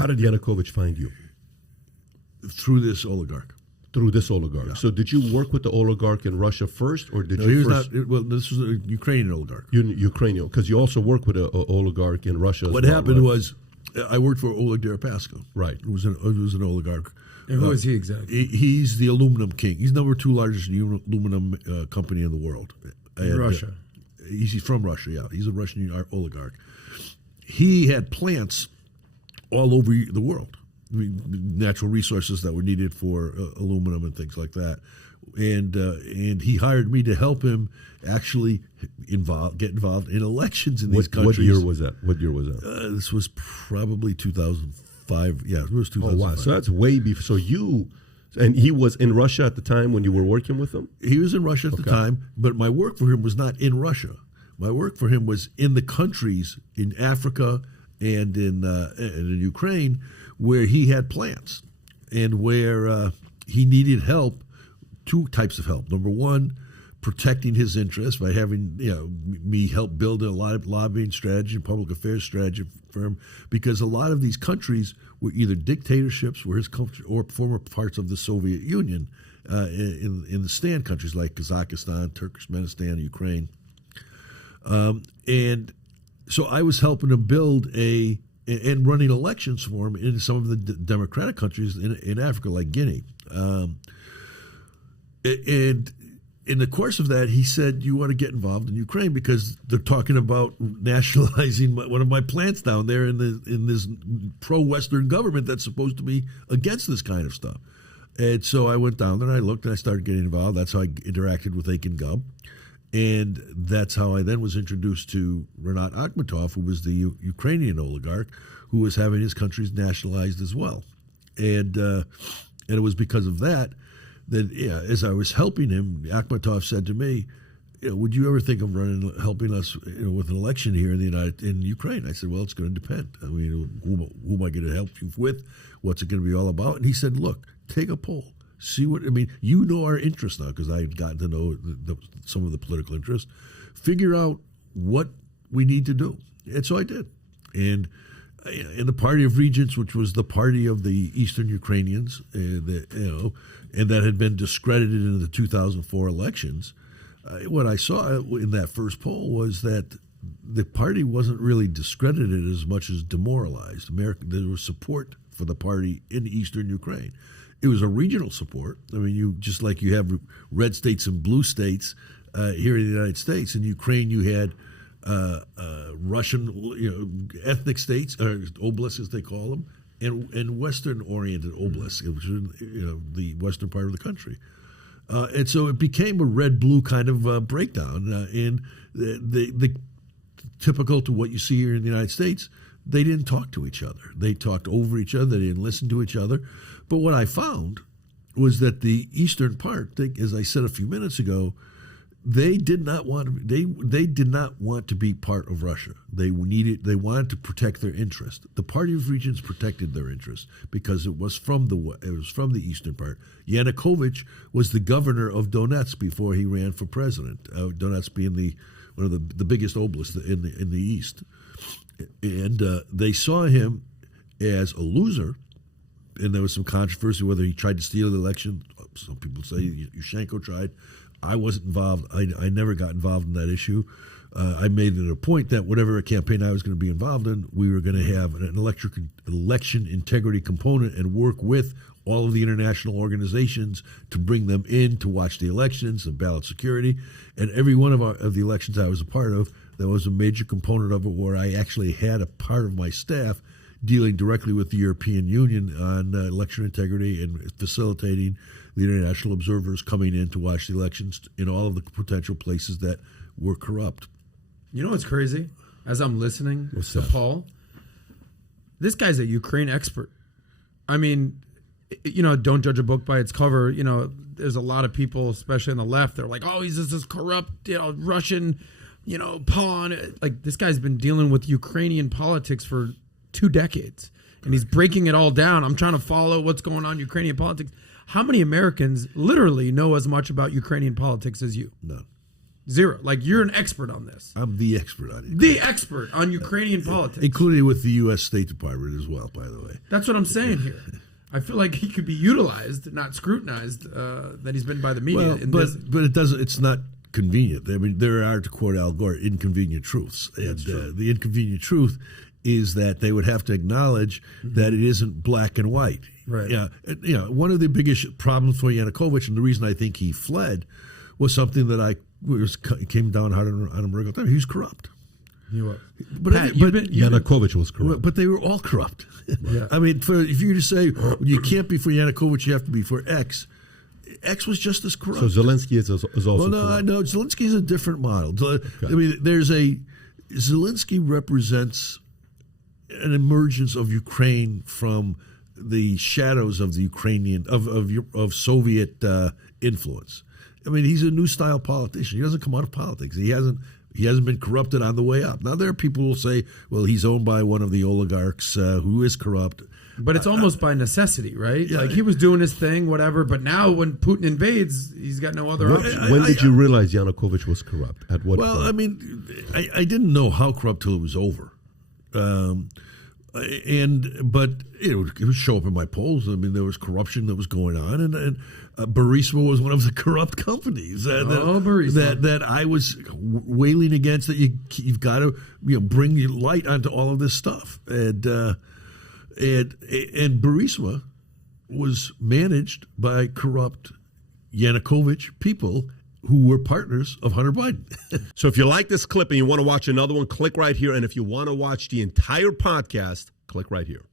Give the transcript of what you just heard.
How did Yanukovych find you? Through this oligarch. Through this oligarch. Yeah. So did you work with the oligarch in Russia first, or did No, you he was first? not. Well, this was a Ukrainian oligarch. Ukrainian, because you also work with an oligarch in Russia. What happened was, I worked for Oleg Deripaska. Right. Who was an oligarch. And who is he exactly? He's the aluminum king. He's number 2 largest aluminum company in the world. In Russia. He's from Russia, yeah. He's a Russian oligarch. He had plants all over the world. I mean, natural resources that were needed for aluminum and things like that. And he hired me to help him actually get involved in elections in these countries. What year was that? This was probably 2005. Yeah, it was 2005. Oh, wow. So that's way before. So and he was in Russia at the time when you were working with him? He was in Russia at the time, but my work for him was not in Russia. My work for him was in the countries in Africa and in Ukraine where he had plants and where he needed help, 2 types of help. Number one, protecting his interests by having me help build a lot of lobbying strategy and public affairs strategy for him, because a lot of these countries were either dictatorships, were his country, or former parts of the Soviet Union in the stand countries like Kazakhstan, Turkmenistan, Ukraine. And so I was helping him build and running elections for him in some of the democratic countries in Africa, like Guinea. And in the course of that, he said, "You want to get involved in Ukraine because they're talking about nationalizing one of my plants down there in this pro-Western government that's supposed to be against this kind of stuff." And so I went down there and I looked and I started getting involved. That's how I interacted with Aiken Gub. And that's how I then was introduced to Renat Akhmatov, who was the Ukrainian oligarch, who was having his countries nationalized as well. And it was because of that as I was helping him, Akhmatov said to me, "Would you ever think of helping us with an election here in Ukraine?" I said, "Well, it's going to depend. I mean, who am I going to help you with? What's it going to be all about?" And he said, "Look, take a poll. See what, I mean, you know our interests now," because I had gotten to know some of the political interests. Figure out what we need to do. And so I did. And in the Party of Regents, which was the party of the Eastern Ukrainians, and that had been discredited in the 2004 elections, what I saw in that first poll was that the party wasn't really discredited as much as demoralized. There was support for the party in Eastern Ukraine. It was a regional support. I mean, you have red states and blue states here in the United States. In Ukraine, you had Russian, ethnic states, or oblasts as they call them, and Western-oriented oblasts, which are the western part of the country. And so it became a red-blue kind of breakdown. And the typical to what you see here in the United States, they didn't talk to each other. They talked over each other. They didn't listen to each other. But what I found was that the eastern part, as I said a few minutes ago, they did not want to be part of Russia. They wanted to protect their interest. The Party of Regents protected their interest because it was from the eastern part. Yanukovych was the governor of Donetsk before he ran for president. Donetsk being one of the biggest oblasts in the east, and they saw him as a loser. And there was some controversy whether he tried to steal the election. Some people say Yushchenko tried. I wasn't involved. I never got involved in that issue. I made it a point that whatever campaign I was going to be involved in, we were going to have an election integrity component and work with all of the international organizations to bring them in to watch the elections and ballot security. And every one of the elections I was a part of, there was a major component of it where I actually had a part of my staff dealing directly with the European Union on election integrity and facilitating the international observers coming in to watch the elections in all of the potential places that were corrupt. You know what's crazy? As I'm listening to Paul, this guy's a Ukraine expert. I mean, don't judge a book by its cover. There's a lot of people, especially on the left, they're like, "Oh, he's just this corrupt, Russian, pawn." Like, this guy's been dealing with Ukrainian politics for 2 decades, and he's breaking it all down. I'm trying to follow what's going on in Ukrainian politics. How many Americans literally know as much about Ukrainian politics as you? None. Zero. Like, you're an expert on this. I'm the expert on it. The expert on Ukrainian politics. Including with the U.S. State Department as well, by the way. That's what I'm saying here. I feel like he could be utilized, not scrutinized, that he's been by the media. Well, but it doesn't. It's not convenient. I mean, there are, to quote Al Gore, inconvenient truths, and the inconvenient truth is that they would have to acknowledge that it isn't black and white. Right. Yeah. You know, one of the biggest problems for Yanukovych, and the reason I think he fled, was something that came down hard on him regular time. He was corrupt. He was. But Yanukovych was corrupt. But they were all corrupt. Yeah. I mean, if you to say you can't be for Yanukovych, you have to be for X. X was just as corrupt. So Zelensky is also corrupt. No. Zelensky is a different model. I mean, Zelensky represents an emergence of Ukraine from the shadows of the Ukrainian of Soviet influence. I mean, he's a new style politician. He doesn't come out of politics. He hasn't been corrupted on the way up. Now, there are people who will say, well, he's owned by one of the oligarchs who is corrupt. But it's almost by necessity, right? Yeah. Like, he was doing his thing, whatever, but now when Putin invades, he's got no other option. When did you realize Yanukovych was corrupt? At what point? I mean, I didn't know how corrupt till it was over. But it would show up in my polls. I mean, there was corruption that was going on, and Burisma was one of the corrupt companies that I was wailing against. That you've got to bring light onto all of this stuff, and Burisma was managed by corrupt Yanukovych people who were partners of Hunter Biden. So if you like this clip and you want to watch another one, click right here. And if you want to watch the entire podcast, click right here.